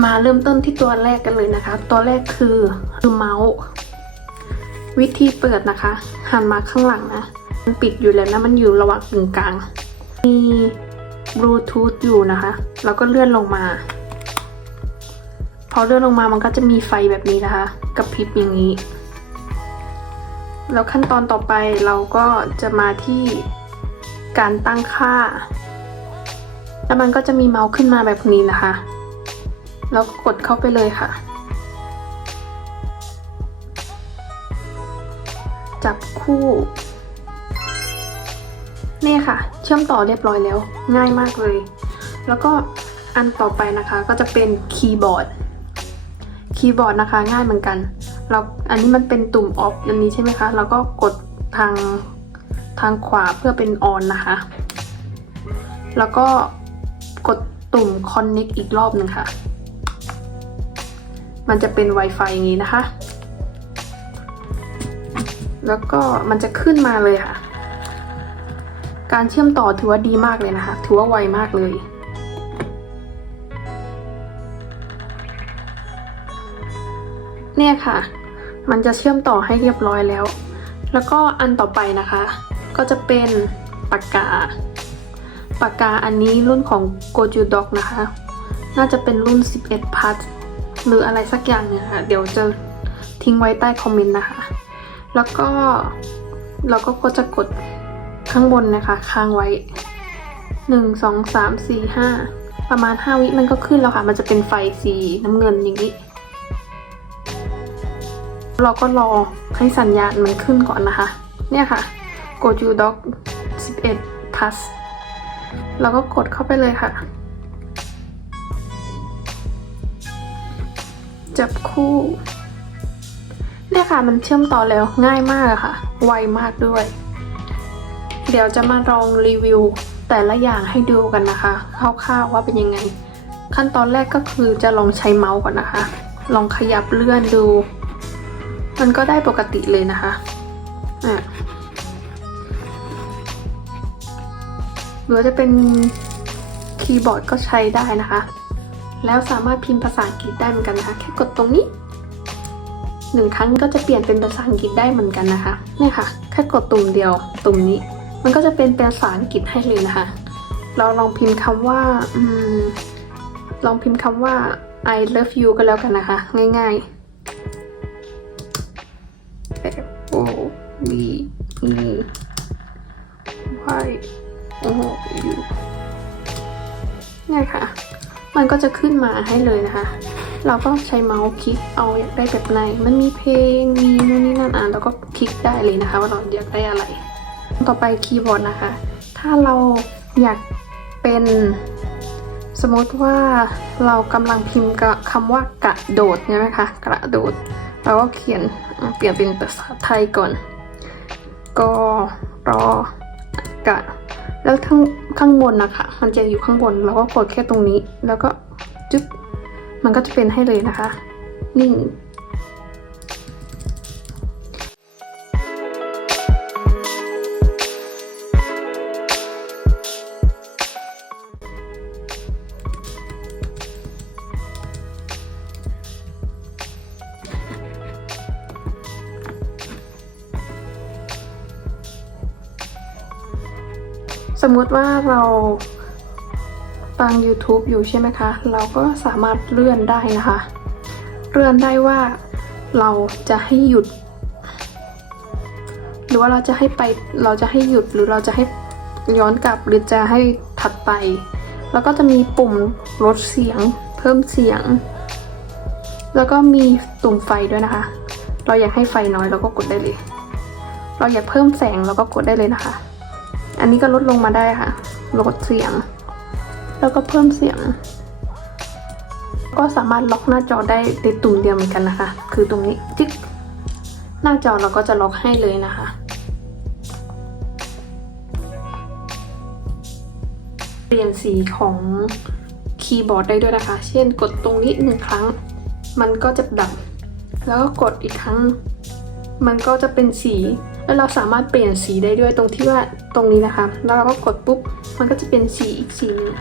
มาเริ่มต้นที่ตัวแรกกันเลยนะคะ ตัวแรกคือคือเมาส์ วิธีเปิดนะคะ หันมาข้างหลังนะ มันปิดอยู่แล้วนะ มันอยู่ระหว่างกึ่งกลาง มีบลูทูธอยู่นะคะ แล้วก็เลื่อนลงมา พอเลื่อนลงมามันก็จะมีไฟแบบนี้นะคะ กับพริบอย่างนี้ แล้วขั้นตอนต่อไปเราก็จะมาที่การตั้งค่า แล้วมันก็จะมีเมาส์ขึ้นมาแบบนี้นะคะ แล้วก็กดเข้าไปเลยค่ะ จับคู่ นี่ค่ะ เชื่อมต่อเรียบร้อยแล้ว ง่ายมากเลย แล้วก็อันต่อไปนะคะก็จะเป็นคีย์บอร์ด คีย์บอร์ดนะคะง่ายเหมือนกัน เราอันนี้มันเป็นตุ่มออฟอันนี้ใช่ไหมคะแล้วก็กดทางทางขวาเพื่อเป็นออนนะคะ แล้วก็กดตุ่ม connect อีกรอบหนึ่งค่ะ มันจะเป็น Wi-Fi อย่างนี้นะคะ แล้วก็มันจะขึ้นมาเลยค่ะ การเชื่อมต่อถือว่าดีมากเลยนะคะ ถือว่าไวมากเลย เนี่ยค่ะ มันจะเชื่อมต่อให้เรียบร้อยแล้ว แล้วก็อันต่อไปนะคะ ก็จะเป็นปากกา ปากกาอันนี้รุ่นของ Goju Doc นะคะ น่าจะเป็นรุ่น 11พัท หรืออะไรสักอย่างเนี่ยค่ะ เดี๋ยวจะทิ้งไว้ใต้คอมเมนต์นะคะ แล้วก็เราก็จะกดข้างบนนะคะ ค้างไว้ 1 2 3 4 5 ประมาณ 5 วิมันก็ขึ้นแล้วค่ะ มันจะเป็นไฟสีน้ำเงินอย่างนี้ เราก็รอให้สัญญาณมันขึ้นก่อนนะคะ เนี่ยค่ะ Goju Doc 11 plus เราก็กดเข้าไปเลยค่ะ จับคู่เนี่ยค่ะมันเชื่อมต่อแล้วง่ายมากอะค่ะ ไวมากด้วย เดี๋ยวจะมาลองรีวิวแต่ละอย่างให้ดูกันนะคะคร่าวๆว่าเป็นยังไง ขั้นตอนแรกก็คือจะลองใช้เมาส์ก่อนนะคะ ลองขยับเลื่อนดู มันก็ได้ปกติเลยนะคะอะหรือจะเป็นคีย์บอร์ดก็ใช้ได้นะคะ แล้วสามารถพิมพ์ภาษาอังกฤษได้เหมือนกันนะคะ แค่กดตรงนี้หนึ่งครั้งก็จะเปลี่ยนเป็นภาษาอังกฤษได้เหมือนกันนะคะเนี่ยค่ะ แค่กดตุ่มเดียว ตุ่มนี้ มันก็จะเป็นภาษาอังกฤษให้เลยนะคะ เราลองพิมพ์คำว่าอืมลองพิมพ์คำว่า I love you ก็แล้วกันนะคะ ง่ายๆ F O V E Y O U เนี่ยค่ะ มันก็จะขึ้นมาให้เลยนะคะ เราก็ใช้เมาส์คลิกเอาอยากได้แบบไหน มันมีเพลง มีนู่นนี่นั่นอ่านแล้วก็คลิกได้เลยนะคะ ว่าเราอยากได้อะไร ต่อไปคีย์บอร์ดนะคะ ถ้าเราอยากเป็นสมมติว่าเรากำลังพิมพ์กับคำว่ากระโดดใช่ไหมคะ กระโดด เราก็เขียนเปลี่ยนเป็นภาษาไทยก่อนกรอกะ แล้วข้างข้างบนนะคะมันจะอยู่ข้างบนเราก็กดแค่ตรงนี้ แล้วก็จึ๊บมันก็จะเป็นให้เลยนะคะ นิ่ง สมมุติว่าเราฟัง YouTube อยู่ใช่ไหมคะ เราก็สามารถเลื่อนได้นะคะ เลื่อนได้ว่าเราจะให้หยุด หรือว่าเราจะให้ไปเราจะให้หยุดหรือเราจะให้ย้อนกลับหรือจะให้ถัดไป แล้วก็จะมีปุ่มลดเสียง เพิ่มเสียง แล้วก็มีตุ่มไฟด้วยนะคะ เราอยากให้ไฟน้อยเราก็กดได้เลย เราอยากเพิ่มแสงเราก็กดได้เลยนะคะ อันนี้ก็ลดลงมาได้ค่ะ ลดเสียง แล้วก็เพิ่มเสียง ก็สามารถล็อกหน้าจอได้ในตุ่มเดียวเหมือนกันนะคะ คือตรงนี้จิ๊กหน้าจอเราก็จะล็อกให้เลยนะคะเปลี่ยนสีของคีย์บอร์ดได้ด้วยนะคะ เช่นกดตรงนี้หนึ่งครั้ง มันก็จะดับแล้วก็กดอีกครั้ง มันก็จะเป็นสี แล้วเราสามารถเปลี่ยนสีได้ด้วยตรงที่ว่าตรงนี้นะคะ แล้วเราก็กดปุ๊บ มันก็จะเป็นสีอีกสีหนึง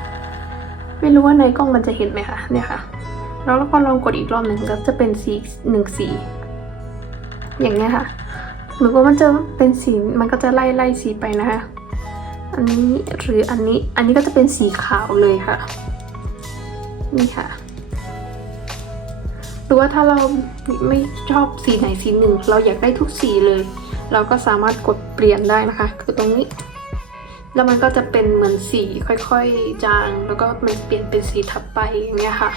ไม่รู้ว่าในกล้องมันจะเห็นไหมคะ เนี่ยค่ะ แล้วเราก็ลองกดอีกรอบหนึ่งก็จะเป็นสีหนึ่งสี อย่างเงี้ยค่ะ หรือว่ามันจะเป็นสี มันก็จะไล่ไล่สีไปนะคะ อันนี้หรืออันนี้ อันนี้ก็จะเป็นสีขาวเลยค่ะ นี่ค่ะหรือว่าถ้าเราไม่ชอบสีไหนสีหนึ่ง เราอยากได้ทุกสีเลย เราก็สามารถกดเปลี่ยนได้นะคะ คือตรงนี้ แล้วมันก็จะเป็นเหมือนสีค่อยๆ จาง แล้วก็มันเปลี่ยนเป็นสีถัดไปอย่างเงี้ยค่ะ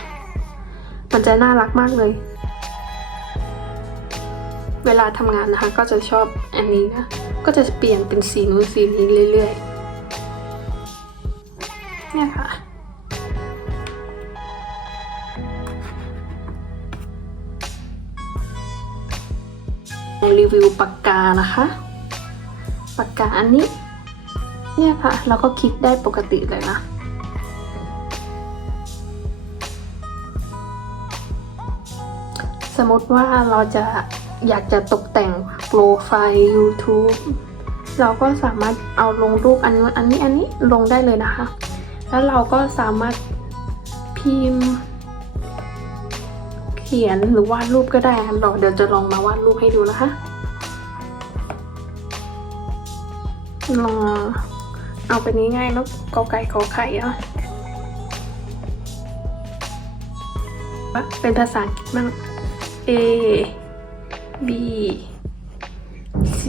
มันจะน่ารักมากเลย เวลาทำงานนะคะก็จะชอบอันนี้นะ ก็จะเปลี่ยนเป็นสีนู้นสีนี้เรื่อยๆ ปากกานะคะ ปากกาอันนี้ เนี่ยค่ะ เราก็คลิกได้ปกติเลยนะ สมมติว่าเราจะอยากจะตกแต่งโปรไฟล์ YouTube เราก็สามารถเอาลงรูปอันนู้นอันนี้อันนี้ลงได้เลยนะคะ แล้วเราก็สามารถพิมพ์เขียนหรือวาดรูปก็ได้ค่ะเราเดี๋ยวจะลองมาวาดรูปให้ดูนะคะ ลองเอาเป็นง่ายๆแล้วกอไก่ขอไข่อะเป็นภาษาอังกฤษบ้าง A B C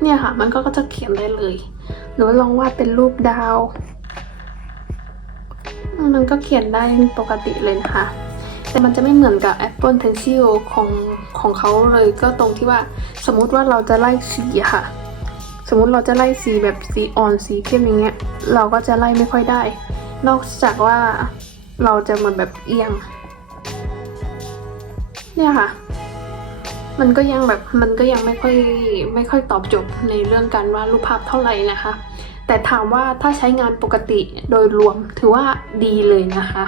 เนี่ยค่ะ มันก็จะเขียนได้เลย หรือลองวาดเป็นรูปดาว มันก็เขียนได้ปกติเลยนะคะ แต่มันจะไม่เหมือนกับ Apple Pencil ของของเขาเลยก็ตรงที่ว่า สมมุติว่าเราจะไล่สีค่ะ สมมุติเราจะไล่สีแบบสีอ่อนสีเข้มอย่างเงี้ย เราก็จะไล่ไม่ค่อยได้ นอกจากว่าเราจะเหมือนแบบเอียง เนี่ยค่ะ มันก็ยังแบบมันก็ยังไม่ค่อยไม่ค่อยตอบโจทย์ในเรื่องการวาดรูปภาพเท่าไหร่นะคะ แต่ถามว่าถ้าใช้งานปกติโดยรวมถือว่าดีเลยนะคะ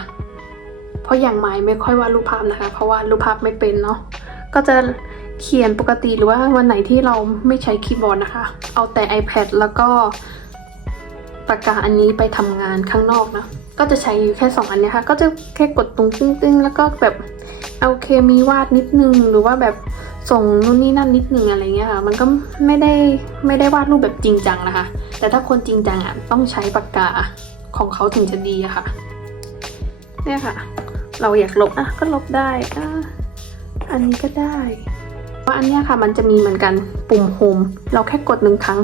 เพราะอย่างไม้ไม่ค่อยวาดรูปภาพนะคะ เพราะว่ารูปภาพไม่เป็นเนาะก็จะ เขียนปกติหรือว่าวันไหนที่เราไม่ใช้คีย์บอร์ดนะคะ เอาแต่ iPad แล้วก็ปากกาอันนี้ไปทำงานข้างนอกนะ ก็จะใช้อยู่แค่ 2 อันเนี้ยค่ะ ก็จะแค่กดตรงตึ้งๆ แล้วก็แบบเอาเคมีวาดนิดนึง หรือว่าแบบส่งนู่นนี่นั่นนิดนึงอะไรเงี้ยค่ะ มันก็ไม่ได้ไม่ได้วาดรูปแบบจริงจังนะคะ แต่ถ้าคนจริงจังอะต้องใช้ปากกาของเขาถึงจะดีอะค่ะ เนี่ยค่ะ เราอยากลบอะก็ลบได้อะอันนี้ก็ได้ เพราอันเนี้ยค่ะมันจะมีเหมือนกันปุ่มโฮมเราแค่กดหนึ่งครั้ง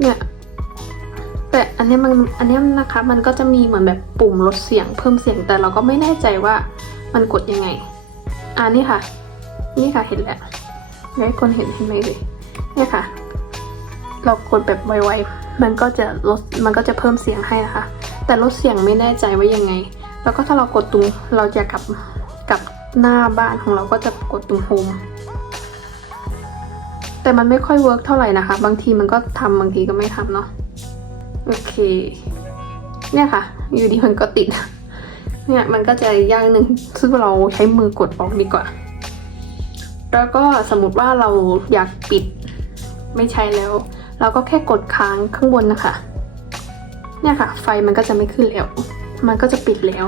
เนี่ยแต่อันนี้มันอันนี้นะคะมันก็จะมีเหมือนแบบปุ่มลดเสียงเพิ่มเสียงแต่เราก็ไม่แน่ใจว่ามันกดยังไงอ่านี่ค่ะ นี่ค่ะเห็นแล้วให้คนเห็นเห็นไหมเลยเนี่ยค่ะ เรากดแบบไวๆมันก็จะลดมันก็จะเพิ่มเสียงให้นะคะ แต่ลดเสียงไม่แน่ใจว่ายังไง แล้วก็ถ้าเรากดตรงเราจะกลับ หน้าบ้านของเราก็จะกดตรงโฮมแต่มันไม่ค่อยเวิร์กเท่าไหร่นะคะ บางทีมันก็ทำบางทีก็ไม่ทำเนาะโอเค เนี่ยค่ะ อยู่ดีมันก็ติด เนี่ยมันก็จะยากหนึ่งซึ่งเราใช้มือกดออกดีกว่า แล้วก็สมมติว่าเราอยากปิดไม่ใช้แล้ว เราก็แค่กดค้างข้างบนนะคะ เนี่ยค่ะ ไฟมันก็จะไม่ขึ้นแล้ว มันก็จะปิดแล้ว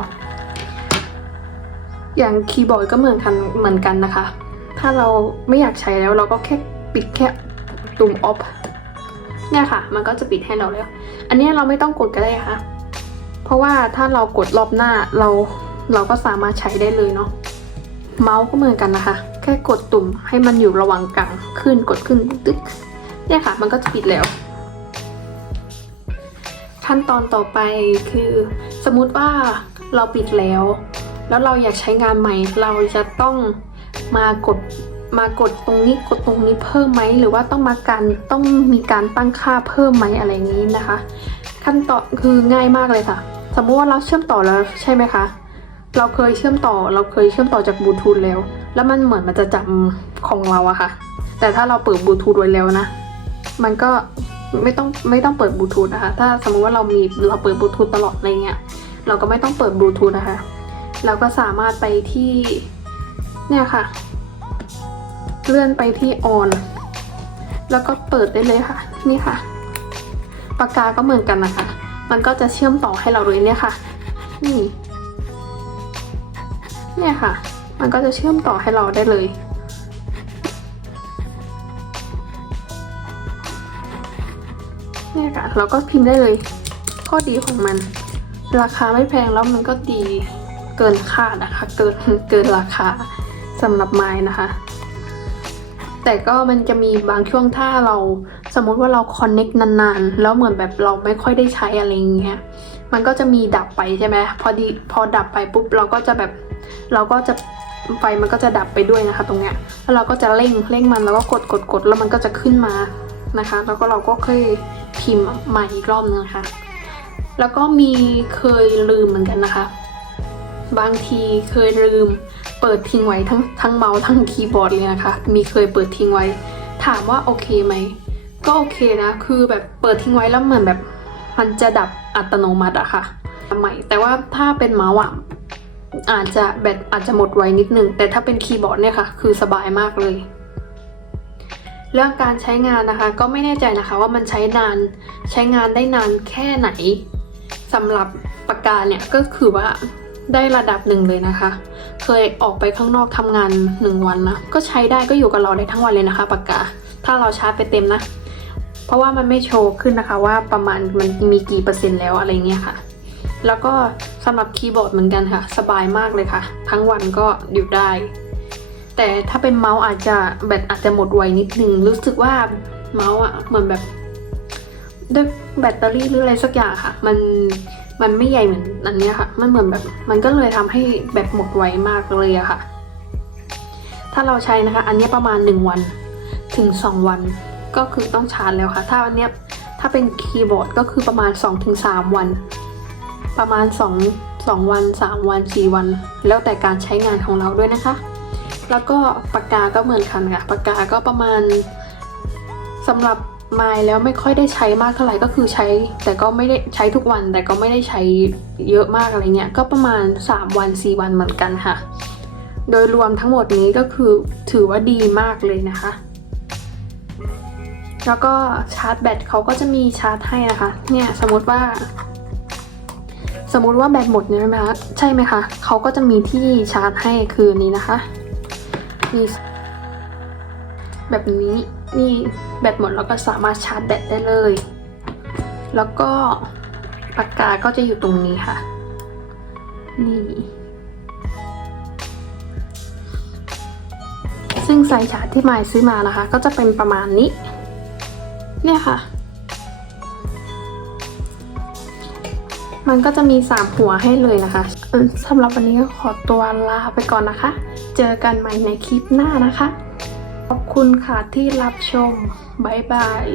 อย่างคีย์บอร์ดก็เหมือนกันเหมือนกันนะคะ ถ้าเราไม่อยากใช้แล้วเราก็แค่ปิดแค่ตุ่มออฟเนี่ยค่ะ มันก็จะปิดให้เราแล้ว อันนี้เราไม่ต้องกดก็ได้ค่ะ เพราะว่าถ้าเรากดรอบหน้าเราเราก็สามารถใช้ได้เลยเนาะ เมาส์ก็เหมือนกันนะคะ แค่กดตุ่มให้มันอยู่ระหว่างกลางขึ้นกดขึ้นตึ๊กเนี่ยค่ะ มันก็จะปิดแล้ว ขั้นตอนต่อไปคือ สมมุติว่าเราปิดแล้ว แล้วเราอยากใช้งานใหม่ เราจะต้องมากดมากดตรงนี้กดตรงนี้เพิ่มไหมหรือว่าต้องมาการต้องมีการตั้งค่าเพิ่มไหมอะไรอย่างนี้นะคะ ขั้นตอนคือง่ายมากเลยค่ะ สมมติว่าเราเชื่อมต่อแล้วใช่ไหมคะเราเคยเชื่อมต่อเราเคยเชื่อมต่อจากบลูทูธแล้ว แล้วมันเหมือนมันจะจำของเราอะค่ะ แต่ถ้าเราเปิดบลูทูธไว้แล้วนะ มันก็ไม่ต้องไม่ต้องเปิดบลูทูธนะคะ ถ้าสมมติว่าเรามีเราเปิดบลูทูธตลอดอะไรเงี้ย เราก็ไม่ต้องเปิดบลูทูธนะคะ เราก็สามารถไปที่เนี่ยค่ะ เลื่อนไปที่ออนแล้วก็เปิดได้เลยค่ะ นี่ค่ะ ปากกาก็เหมือนกันนะคะ มันก็จะเชื่อมต่อให้เราเลยเนี่ยค่ะ นี่ เนี่ยค่ะ มันก็จะเชื่อมต่อให้เราได้เลยเนี่ยค่ะ เราก็พิมพ์ได้เลย ข้อดีของมัน ราคาไม่แพงแล้วมันก็ดี เกินคาดนะคะ เกินเกินราคาสำหรับไม้นะคะ แต่ก็มันจะมีบางช่วงถ้าเราสมมติว่าเราคอนเน็กนานๆ แล้วเหมือนแบบเราไม่ค่อยได้ใช้อะไรอย่างเงี้ยมันก็จะมีดับไปใช่ไหมพอดีพอดับไปปุ๊บเราก็จะแบบเราก็จะไฟมันก็จะดับไปด้วยนะคะ ตรงเนี้ยแล้วเราก็จะเร่งเร่งมันแล้วก็กดกดกดแล้วมันก็จะขึ้นมานะคะ แล้วก็เราก็เคยพิมพ์ใหม่อีกรอบนึงนะคะ แล้วก็มีเคยลืมเหมือนกันนะคะ บางทีเคยลืม เปิดทิ้งไว้ทั้งทั้งเมาส์ทั้งคีย์บอร์ดเลยนะคะ มีเคยเปิดทิ้งไว้ ถามว่าโอเคไหม ก็โอเคนะ คือแบบเปิดทิ้งไว้แล้วเหมือนแบบ มันจะดับอัตโนมัติอะค่ะใหม่แต่ว่าถ้าเป็นเมาส์อะอาจจะแบตอาจจะหมดไวนิดนึง แต่ถ้าเป็นคีย์บอร์ดเนี่ยค่ะ คือสบายมากเลย เรื่องการใช้งานนะคะ ก็ไม่แน่ใจนะคะว่ามันใช้นานใช้งานได้นานแค่ไหนสำหรับปากกาเนี่ยก็คือว่า ได้ระดับหนึ่งเลยนะคะ เคยออกไปข้างนอกทำงานหนึ่งวันนะ ก็ใช้ได้ก็อยู่กับเราได้ทั้งวันเลยนะคะปากกา ถ้าเราชาร์จไปเต็มนะ เพราะว่ามันไม่โชว์ขึ้นนะคะว่าประมาณมันมีกี่เปอร์เซ็นต์แล้วอะไรเงี้ยค่ะ แล้วก็สำหรับคีย์บอร์ดเหมือนกันค่ะ สบายมากเลยค่ะ ทั้งวันก็อยู่ได้ แต่ถ้าเป็นเมาส์อาจจะแบตอาจจะหมดไวนิดนึง รู้สึกว่าเมาส์อะเหมือนแบบด้วยแบตเตอรี่หรืออะไรสักอย่างค่ะ มัน มันไม่ใหญ่เหมือนอันนี้ค่ะ มันเหมือนแบบ มันก็เลยทำให้แบตหมดไวมากเลยอะค่ะ ถ้าเราใช้นะคะ อันนี้ประมาณ 1 วันถึง 2 วัน ก็คือต้องชาร์จแล้วค่ะ ถ้าอันเนี้ยถ้าเป็นคีย์บอร์ดก็คือประมาณ 2-3 วัน ประมาณ 2 2 วัน 3 วัน 4 วัน แล้วแต่การใช้งานของเราด้วยนะคะ แล้วก็ปากกาก็เหมือนกันค่ะ ปากกาก็ประมาณสำหรับ มล์แล้วไม่ค่อยได้ใช้มากเท่าไหร่ก็คือใช้ แต่ก็ไม่ได้ใช้ทุกวัน แต่ก็ไม่ได้ใช้เยอะมากอะไรเงี้ยก็ประมาณ 3 วัน 4 วันเหมือนกันค่ะ โดยรวมทั้งหมดนี้ก็คือถือว่าดีมากเลยนะคะ แล้วก็ชาร์จแบตเขาก็จะมีชาร์จให้นะคะ เนี่ยสมมติว่า สมมติว่าแบตหมดเนี่ยใช่ไหมคะใช่ไหมคะเขาก็จะมีที่ชาร์จให้คือนี้นะคะนี่แบบนี้ นี่แบตหมดเราก็สามารถชาร์จแบตได้เลย แล้วก็ปากกาก็จะอยู่ตรงนี้ค่ะ นี่ ซึ่งสายชาร์จที่มายซื้อมานะคะ ก็จะเป็นประมาณนี้ เนี่ยค่ะ มันก็จะมี 3 หัวให้เลยนะคะสำหรับวันนี้ก็ขอตัวลาไปก่อนนะคะ เจอกันใหม่ในคลิปหน้านะคะ ขอบคุณค่ะที่รับชม บ๊ายบาย